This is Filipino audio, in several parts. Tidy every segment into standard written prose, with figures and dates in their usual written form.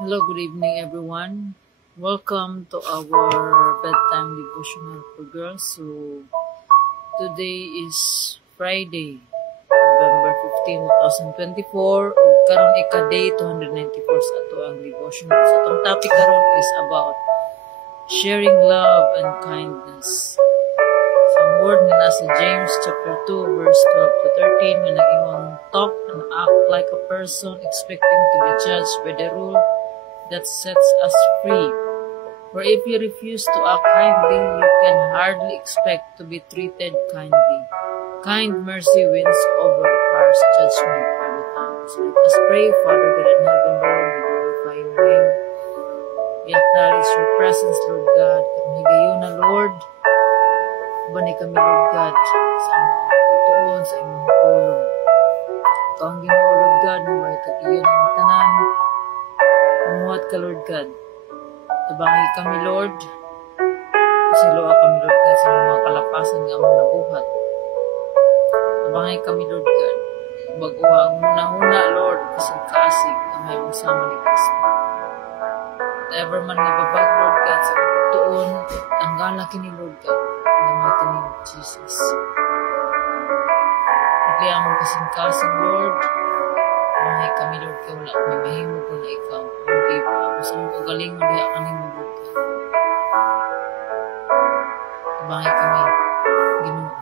Hello, good evening, everyone. Welcome to our bedtime devotional for girls. So, today is Friday, November 15, 2024. Ug karon ika-day 294 sa ato ang devotional. So, itong topic karon is about sharing love and kindness. Ang word na nasa James chapter 2, verse 12 to 13, na nag-ingon, talk and act like a person expecting to be judged by the rule that sets us free. For if you refuse to act kindly, you can hardly expect to be treated kindly. Kind mercy wins over harsh judgment every time. So let us pray. Father God in heaven, Lord, we glorify your name. We acknowledge your presence, Lord God. Kami higayon na, Lord. Banay kami, Lord God, sa among pagtuon, sa imong pulong. Ito ang Ginoo, Lord God, na may tag-iyon ang tanan. Umuhat ka, Lord God. Tabangi kami, Lord. Pasiloa kami, Lord God, sa mga kalapasan ng among nabuhat. Tabangi kami, Lord God. Baguha ang muna-huna, Lord, kasig-kasig na may magsama ni Kristo. Whatever man nababag, Lord God, sa pagtuon, tanggala kini, Lord God. In the mighty name of Jesus. Pagli ang kasing-kasing, Lord. Mahay kami, Lord, kaya wala may mahimo ko na ikaw. Hindi pa ako sa mga galing mo, diha kami mo, Lord. Mahay kami, Ginoo.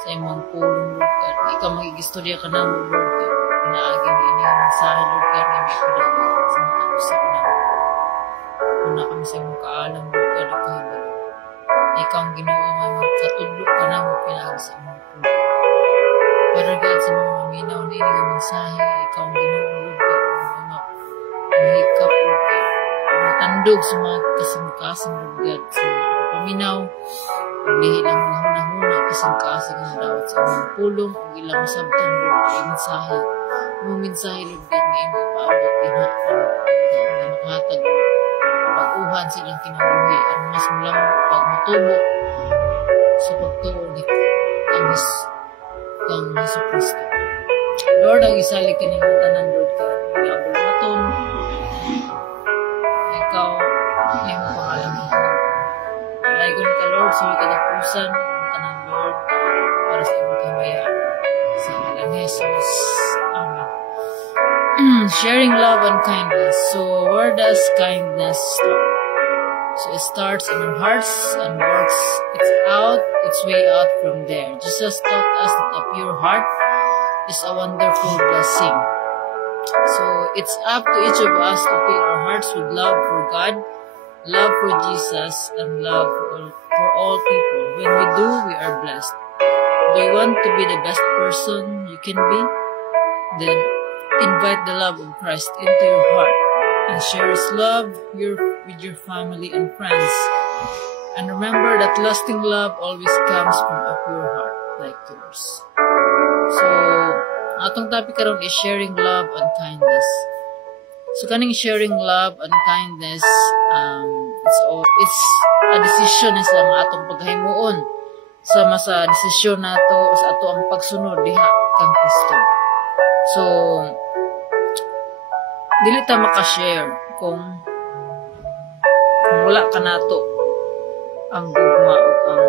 Sa imong pulong, Lord God. Ikaw magigistorya ka namin, Lord God. Pinaagin din yung mensahe, Lord God, na may padayon sa mga usap namin. Una kami sa imong kaalam, Lord God, at kahibalo. Ikaw ang Ginoo nga magkatudlo ka namin pinaag sa imong pulong. Father God, sa mga maminaw na ilang mensahe, ikaw ang Ginoo, Lord God, mga mahikap, Lord God, matandog sa mga kasing-kasing, Lord God, sa mga paminaw, paglihi lang mga huna-huna, kasing-kasing ang dawat sa mga pulong, o ilang sabtan, Lord God, mensahe, mga mensahe, Lord God, na imo ipaabot din na makatag, pag-uhan silang kinabuhi, ang mas mulang pagmatubo sa pagtuon ni Kangis kang Hesus Kristo. Lord, ang isalig ka niyong tanan, Lord God. May abulaton. Ikaw, may mga pangalan mo. Alaygon ka, Lord, suwi ka tapusan ng tanan, Lord, para sa iyong kamayaan. Sa ngalan ni Jesus. Amen. Sharing love and kindness. So, where does kindness start? So it starts in our hearts and works its way out from there. Jesus taught us that a pure heart is a wonderful blessing. So it's up to each of us to fill our hearts with love for God, love for Jesus, and love for all people. When we do, we are blessed. Do you want to be the best person you can be? Then invite the love of Christ into your heart and share His love with your family and friends. And remember that lasting love always comes from a pure heart like yours. So, atong topic karon is sharing love and kindness. So, kaning sharing love and kindness, it's a decision sa atong paghimuon sama sa desisyon nato sa ato ang pagsunod diha kang Kristo. So, dili ta maka-share kung wala ka nato ang gugma o ang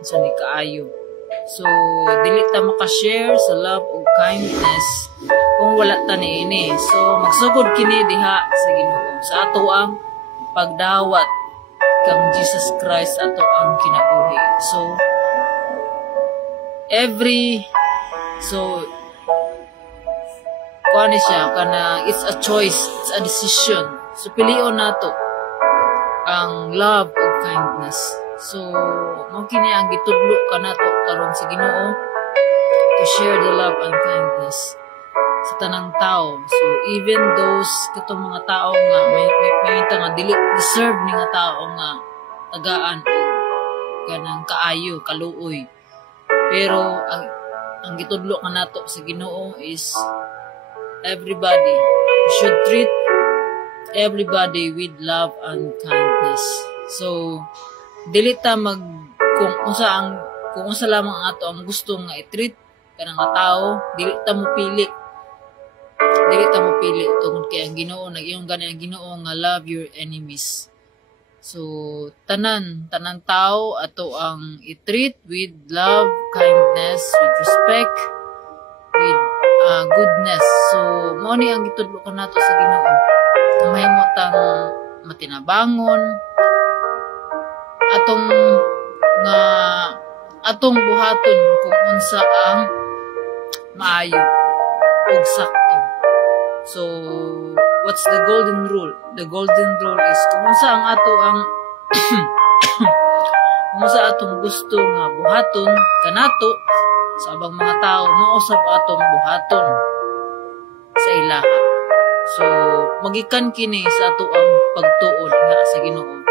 sa ni kaayo. So, dili ta maka-share sa love o kindness kung wala ta niini. So, magsugod kini diha sa Ginoo. Sa ato ang pagdawat kang Jesus Christ ato ang kinabuhi. So, kuha siya, kana, it's a choice, it's a decision. So, pilion nato ang love o kindness. So, mungkin ang gitudlo ka nato karon sa Ginoo to share the love and kindness sa tanang tao. So, even those katong mga tao nga, may nga dili deserve ni nga tao nga tagaan o kanang kaayo, kaluoy. Pero, ang gitudlo ka nato sa Ginoo is everybody. You should treat everybody with love and kindness. So, dili ta kung unsa lamang ato ang gusto nga i-treat kanang nga tao, dili ta mo pili dili ta mo pili tungod kay ang Ginoo nag-ingon gani ang Ginoo nga love your enemies. So tanan tao ato ang i-treat with love, kindness, with respect, with goodness. So mao ni ang gitudlo kanato sa Ginoo. Mahimot tang matinabangon atong buhaton kung unsa ang maayo ug sakto. So what's the golden rule? The golden rule is kung unsa ang ato ang kung unsa atong gusto nga buhaton kanato sa abang mga tao, mausap atong buhaton sa ilaha. So magikan kini sa ato ang pagtuo diha sa Ginoo.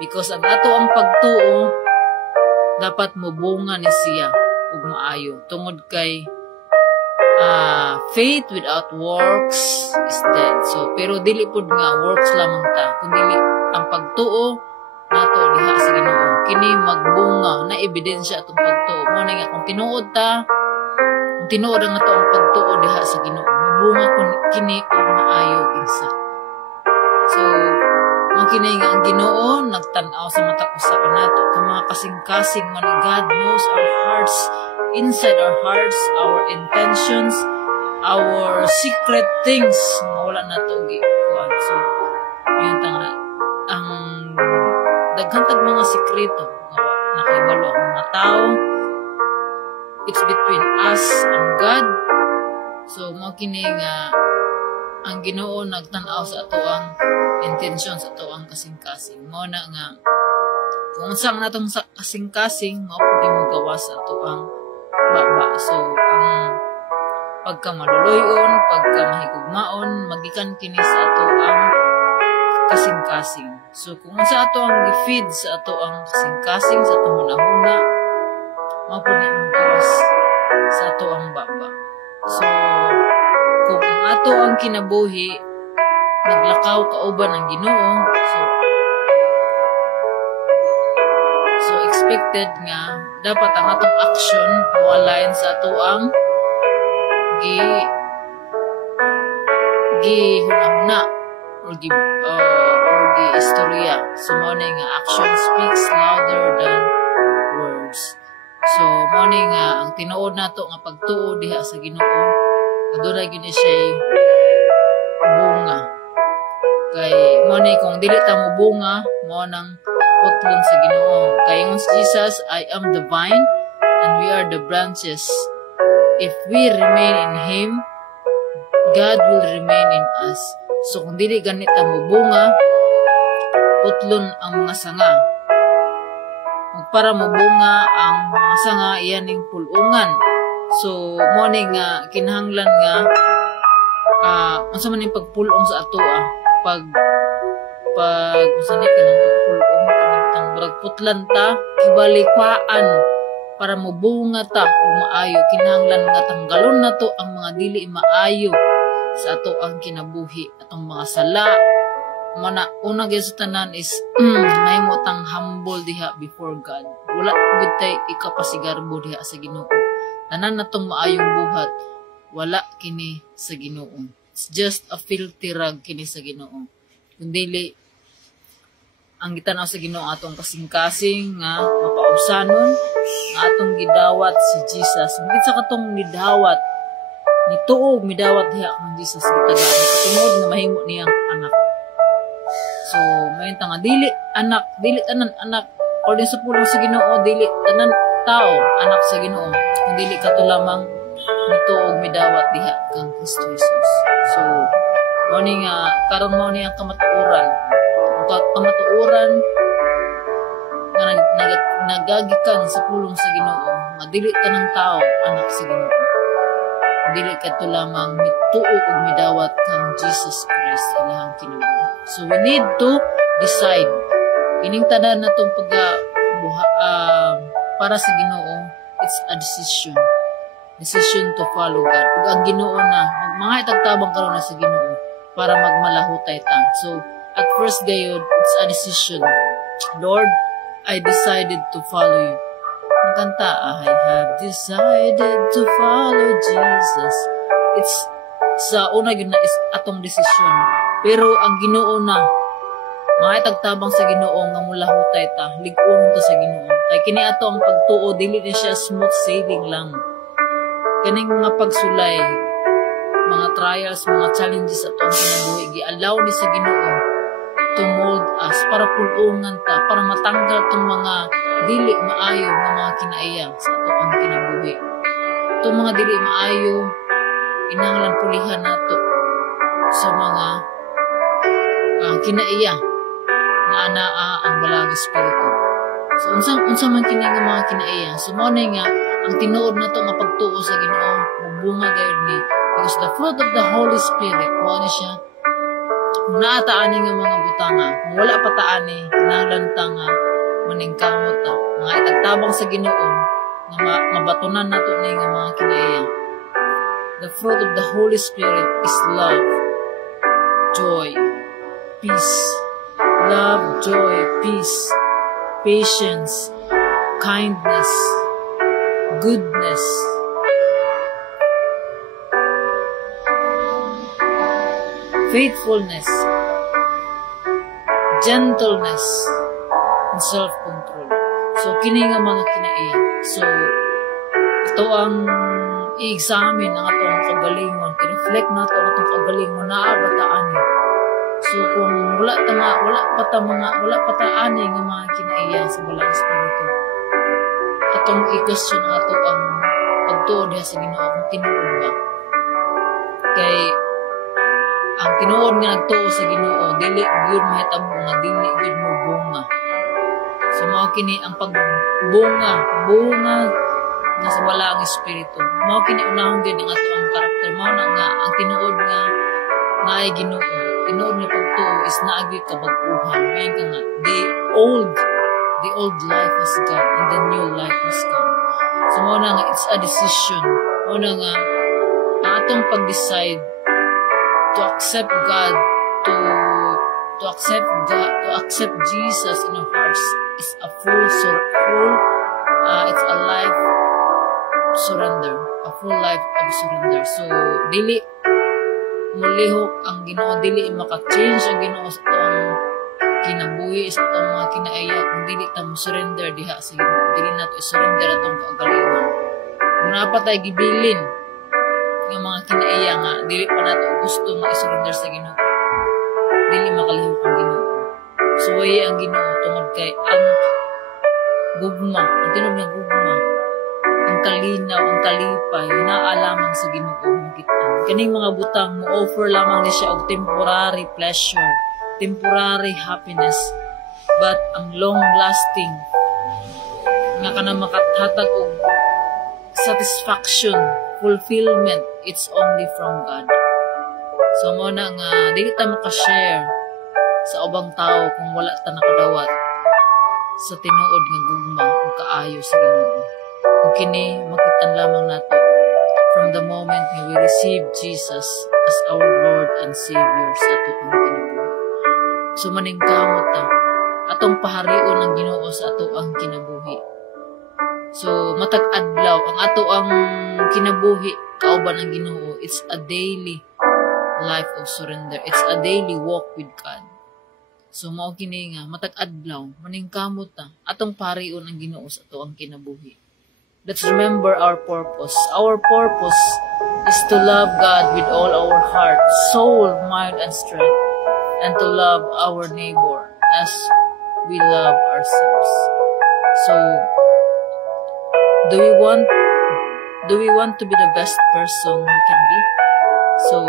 Because ang ato ang pagtuo dapat mobunga ni siya ug maayo tungod kay faith without works is dead. So pero dili pud nga works lamang ta kundi ang pagtuo nato diha sa Ginoo kini magbunga na ebidensya atong pagtuo mo na nga kung tinuod ang ato ang pagtuo diha sa Ginoo mabunga kini ug maayo kinsa. So ang kini nga ang Ginoo nagtan-aw sa matag usa kanato kung mga kasing-kasing man God knows our hearts, inside our hearts, our intentions, our secret things nga wala nato gikuan. So yun tanga ang daghang mga sikreto nga nakahibalo ang mga tao. It's between us and God. So mao kini nga ang Ginoo nagtan-aw sa ato ang intention sa ato ang kasing-kasing. Mao na nga kung unsa natong kasing-kasing mao pud mo gawas sa ato ang baba. So ang pagkamaluluyon, pagkamahigugmaon magikan kini sa ato ang kasing-kasing. So kung unsa ato ang gi-feed sa ato ang kasing-kasing sa atong hunahuna mao pud mo gawas sa ato ang baba. So kung ang ato ang kinabuhi naglakaw kauban ang Ginoo, so expected nga dapat ang atong action mo align sa ato ang hunahuna or gi istorya. So mo na nga action speaks louder than words. So mo na nga ang tinuod nato nga pagtuo diha sa Ginoo aduna gyud siya bunga. Kay mo ni kung dili ta mo bunga mo nang putlon sa Ginoo. Kay ingon si Jesus, I am the vine and we are the branches. If we remain in Him, God will remain in us. So kung dili ganit ta mo bunga, putlon ang mga sanga. Ug para mo bunga ang mga sanga iyan ning pulungan. So mo ni nga kinahanglan nga unsa man ning pagpulong sa ato pag unsa ni kanang pagpulong kanang murag putlan ta kibalikwaan para mobunga ta ug maayo kinahanglan nga tanggalon nato ang mga dili maayo sa ato ang kinabuhi atong mga sala mana una gyud sa tanan is mahimo tang humble diha before God. Wala gud tay ikapasigarbo diha sa Ginoo. Tanan natong maayong buhat wala kini sa Ginoo. It's just a filthy rag kini sa Ginoo. Kundi ang gitanaw sa Ginoo atong kasing-kasing nga mapausanon nga atong gidawat si Jesus. Ungkit sa katong nidawat nituog midawat diha kang Jesus gitagaan tungod nga mahimo niyang anak. So mayon ta nga dili tanan anak or din sa pulong sa Ginoo dili tanan tao anak sa Ginoo kung dili kato lamang nituog midawat diha kang Kristo Jesus. So mao ni nga karon mao ni ang kamatuoran nga nagagikan sa pulong sa Ginoo nga dili tanang tao anak sa Ginoo dili kato lamang mituog ug midawat kang Jesus Christ ilahang kinabuhi. So we need to decide ining tanan natong para sa Ginoo. It's a decision to follow God. Ug ang Ginoo na mga itagtabang karon na sa Ginoo para magmalahutay ta. So at first gayud it's a decision. Lord, I decided to follow you. Ang kanta, I have decided to follow Jesus. sa una yun na is atong desisyon. Pero ang Ginoo na mga itagtabang sa Ginoo nga mula hutay ta, lig-on to sa Ginoo. Kay kini ato ang pagtuo, dili ni siya smooth sailing lang. Kaning mga pagsulay, mga trials, mga challenges ato ang kinabuhi, gi-allow ni sa Ginoo to mold us para pulungan ta, para matanggal tong mga dili maayo nga mga kinaiya sa ato ang kinabuhi. Itong mga dili maayo, inanglan pulihan nato sa mga kinaiya na anaa ang balang espiritu. So unsa man kini nga mga kinaiya, so mo na nga ang tinuod nato nga pagtuo sa Ginoo, magbunga gayud ni, because the fruit of the Holy Spirit mo ni siya. Kung naataan nga mga butanga, kung wala pa taani, kinahanglan ta nga maningkamot ta, mga itagtabang sa Ginoo nga mabatunan nato ni nga mga kinaiya. The fruit of the Holy Spirit is love, joy, peace. Love, joy, peace, patience, kindness, goodness, faithfulness, gentleness, and self-control. So, kini nga mga kinaiya. So, ito ang i-examine ang atong kagalingon, i-reflect na ito ang atong kagalingon na abataan niyo. So kung wala pa ta ani nga mga kinaiya sa balang espiritu, atong i-question ang ato ang pagtuo diha sa Ginoo kung tinuod ba. Kay ang tinuod nga nagtuo sa Ginoo, dili gyud mahitabo nga dili gyud mo bunga. So mao kini ang pagbunga nga sa balang espiritu. Mao kini unahon gyud ang ato ang karakter, mao na nga ang tinuod nga naay Ginoo. Tinuod nga pagtuo is naagi ka bag-uhan. Ngayon ka nga, the old life has gone and the new life has come. So muna nga, it's a decision. Muna nga, ang atong pag-decide to accept God, to accept Jesus in our hearts is a it's a life surrender, a full life of surrender. So, dili mulihok ang Ginoo, dili maka-change ang Ginoo sa itong kinabuhi, sa itong mga kinaiya, kung dili ta mo surrender diha sa Ginoo, dili nato i-surrender atong kaugalingon. Kung napatay gibilin ng mga kinaiya nga, dili pa nato gusto nga i-surrender sa Ginoo, dili makalihok ang Ginoo. So, way ang Ginoo tungod kay ang gugma, ang tinog na gugma, ang kalinaw, ang kalipay, naalaman sa Ginoo. Kaning mga butang mo offer lamang ni siya og temporary pleasure, temporary happiness, but ang long lasting nga kana makathatag og satisfaction, fulfillment, it's only from God. So mo na nga dili ta maka-share sa ubang tao kung wala ta nakadawat sa tinuod nga gugma ug kaayo sa Ginoo. Kung kini makitan lamang nato from the moment nga we receive Jesus as our Lord and Savior sa ato ang kinabuhi. So maningkamot ta, atong paharion ang Ginoo sa ato ang kinabuhi. So matag adlaw ang ato ang kinabuhi kauban ang Ginoo. It's a daily life of surrender. It's a daily walk with God. So mao kini nga matag adlaw maningkamot ta, atong paharion ang Ginoo sa ato ang kinabuhi. Let's remember our purpose. Our purpose is to love God with all our heart, soul, mind, and strength, and to love our neighbor as we love ourselves. So, do we want to be the best person we can be? So,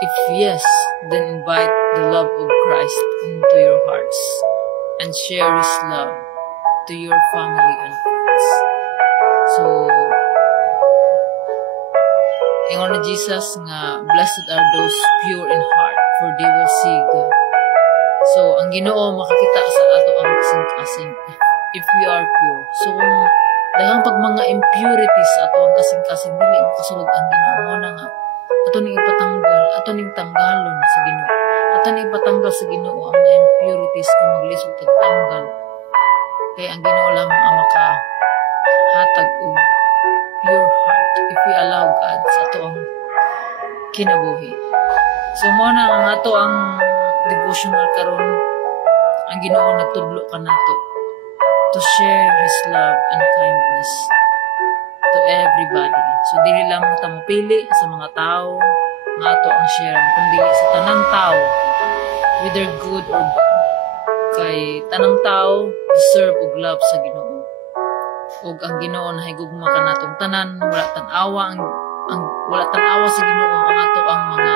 if yes, then invite the love of Christ into your hearts and share His love to your family and friends. So, ingon ni Jesus nga, blessed are those pure in heart, for they will see God. So, ang Ginoo makakita sa ato ang kasing-kasing if we are pure. So, kung daghang pag mga impurities sa ato ang kasing-kasing, dili makasulod ang Ginoo mo na nga, ato ning ipatanggal, ato ning tanggalon sa Ginoo. Ato ning ipatanggal sa Ginoo ang mga impurities kung maglisod kag tanggal. Kaya ang Ginoo lamang ang hatag og pure heart if we allow God sa atoang kinabuhi. So mo na ang ato ang devotional karon, ang Ginoo nagtudlo kanato to share His love and kindness to everybody. So dili lang ta mapili sa mga tao nga ato ang share, kundi sa tanang tao, whether good or bad. Kay tanang tao deserve og love sa Ginoo. Ug ang Ginoo nahigugma kanatong tanan, wala tan-awa wala tan-awa sa Ginoo ang ato ang mga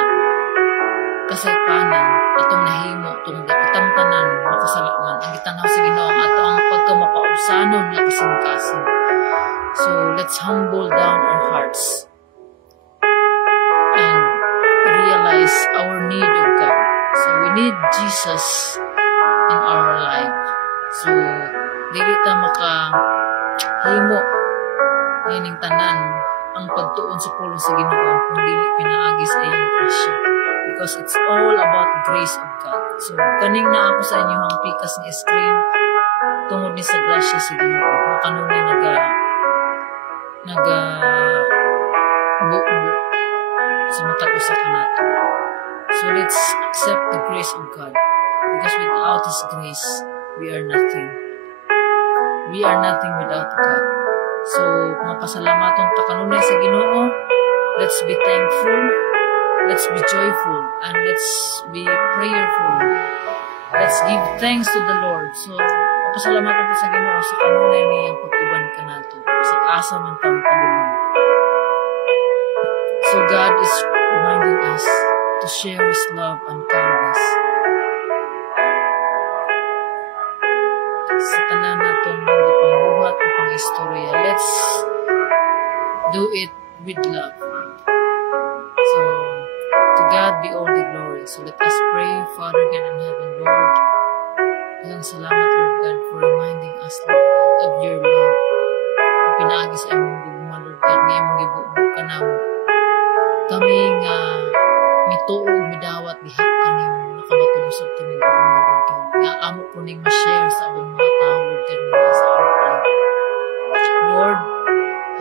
kasaypanan, atong nahimo tungod kitang tanan makasalaman. Ang gitanaw sa Ginoo ang ato ang pagkamapausanon nga kasing-kasing. So let's humble down our hearts and realize our need of God. So we need Jesus in our life. So dili ta makahimo nining tanan ang pagtuon sa pulong sa Ginoo kung dili pinaagi sa iyang grasya, because it's all about grace of God. So kaning naa ko sa inyo ang pikas ni screen tungod ni sa grasya sa Ginoo, kanunay naga buo sa matag usa kanato. So let's accept the grace of God, because without His grace we are nothing. We are nothing without God. So mapasalamaton ta kanunay sa Ginoo. Let's be thankful, let's be joyful, and let's be prayerful. Let's give thanks to the Lord. So mapasalamaton ta sa Ginoo sa kanunay niyang pag-uban kanato sa asa man tang pagulong. So God is reminding us to share His love and kindness sa tanan natong gipangbuhat o pang-istorya. Let's do it with love. So to God be all the glory. So let us pray. Father God in heaven, Lord, daghang salamat, Lord God, for reminding us, Lord God, of your love. Pinaagi sa imong gugma, Lord God, nga imong gibuo ka namo. Kami nga mituog, midawat, diha kanimo nakabatulosod kami, Lord God. Nga amo po ning ma-share sa abang mga tao, Lord God, nga sa among palibot. Lord,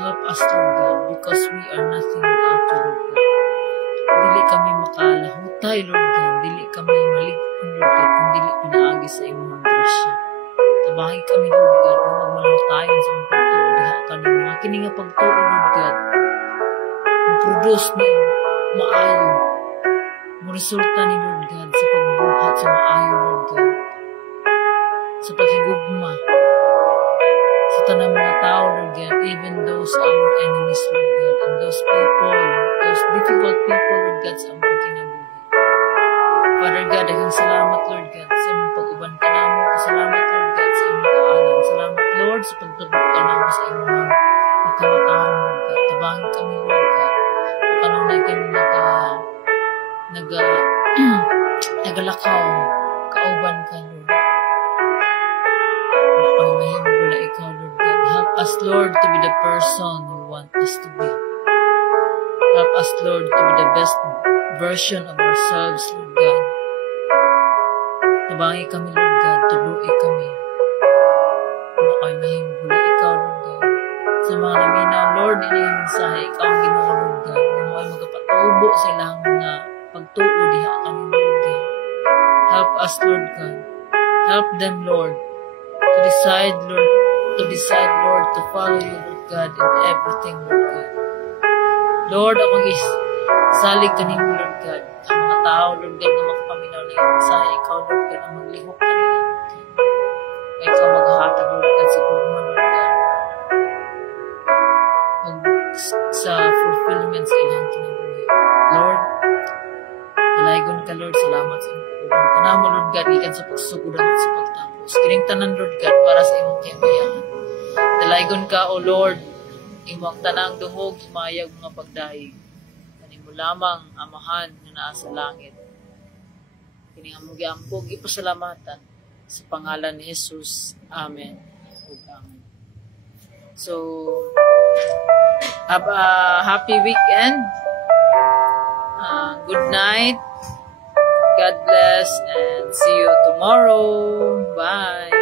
help us, Lord God, because we are nothing without you, Lord God. Dili kami makalahutay, Lord God. Dili kami maligpon, Lord God, kung dili pinaagi sa imong grasya. Tabangi kami, Lord God, na magmalahutayon sa among pagtuo, diha kanimo. Nga kini nga pagtuo, Lord God, mag-produce ni maayo. Resulta ni Lord God sa pagbuhat sa maayo, Lord God, sa paghigugma sa tanang mga tao, Lord God, even those our enemies, Lord God, and those people, those difficult people, Lord God, sa among kinabuhi. Father God, daghang salamat, Lord God, sa imong pag-uban ka namo. Salamat, Lord God, sa imong kaalam. Salamat, Lord, sa pagtudlo ka namo sa imong pagkamataon, Lord God. Tabangin kami, Lord God. Kanunay kami nagalakaw, kauban ka, Lord. Wala kami mahimula ikaw, Lord God. Help us, Lord, to be the person you want us to be. Help us, Lord, to be the best version of ourselves, Lord God. Tabangi kami, Lord God. Tuluy kami. Wala kami mahimula ikaw, Lord God. Sa mga naminaw, Lord, inyong mensahe, ikaw ang Ginoo, Lord God. Ano ay magapatubo sa ilang mga pagtuo diha kanimo, Lord God. Help us, Lord God. Help them, Lord, to decide, Lord, to follow you, Lord God, in everything, Lord God. Lord, akong isalig kanimo, Lord God. Ang mga tao, Lord God, na makapaminaw na iyong mensahe, ikaw, Lord God, ang maglihok kanila, Lord God. Ikaw maghahatag, Lord God, sa gugma, Lord God. Sa fulfillment sa ilang kinabuhi. Lord, dalaygon ka, Lord, salamat sa imong pagtuon. Kanamo, Lord God, gikan sa pagsuguran at sa pagtapos. Kining tanan, Lord God, para sa imong kinabuhian. Dalaygon ka, O Lord, imong tanang dungog, himayag mga pagdaig. Kanimo lamang amahan na naa sa langit. Kining among giampog, ipasalamatan sa pangalan ni Jesus. Amen. Amen. So, have a happy weekend. Good night. God bless and see you tomorrow. Bye.